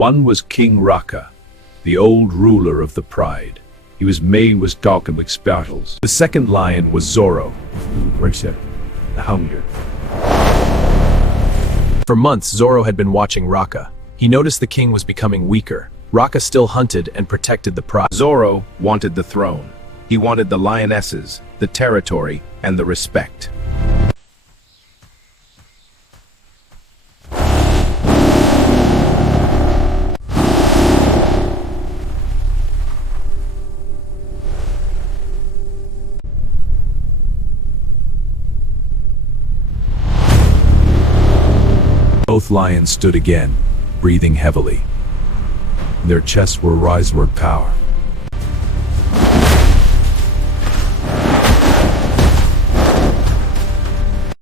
One was King Raka, the old ruler of the Pride. His mane was dark and with speckles. The second lion was Zorro, the Hungry. For months, Zorro had been watching Raka. He noticed the king was becoming weaker. Raka still hunted and protected the pride. Zorro wanted the throne. He wanted the lionesses, the territory, and the respect. Both lions stood again, breathing heavily. Their chests were rised with power.